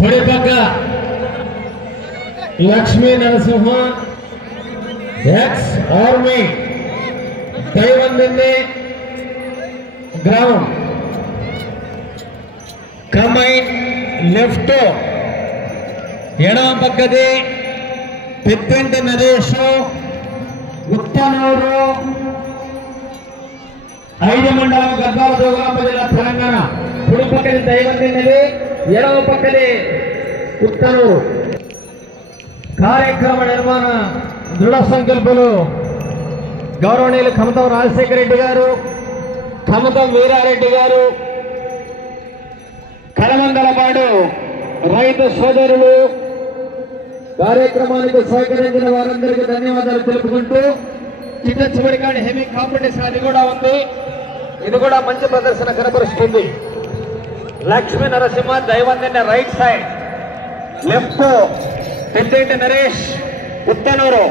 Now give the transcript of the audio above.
కుడి పక్క Lakshmi Narasimha ex army దైవందిన్ని గ్రామం. కమైన్ లెఫ్ట్ ఎడమ పక్కది పెద్దంటి నరేష్ ఉత్తనూరు 5 మండలం గద్వాల జోగులాంబ జిల్లా తెలంగాణ. కుడి పక్కది దైవందిన్నది, ఎడమ పక్కది ఉత్తనూరు. కార్యక్రమ నిర్మాణ దృఢ సంకల్పులు గౌరవనీయులు ఖమ్మతం రాజశేఖర రెడ్డి గారు, ఖమ్మతం వీరారెడ్డి గారు, కలమందలపాడు రైతు సోదరులు. కార్యక్రమానికి సహకరించిన వారందరికీ ధన్యవాదాలు తెలుపుకుంటూ చిన్న చివరికాడి హెవీ కాంపిటీషన్ అది కూడా ఉంది. ఇది కూడా మంచి ప్రదర్శన కనబరుస్తుంది. లక్ష్మీ నరసింహ దైవందిన్న right side, left Peddanti Naresh Uttanur.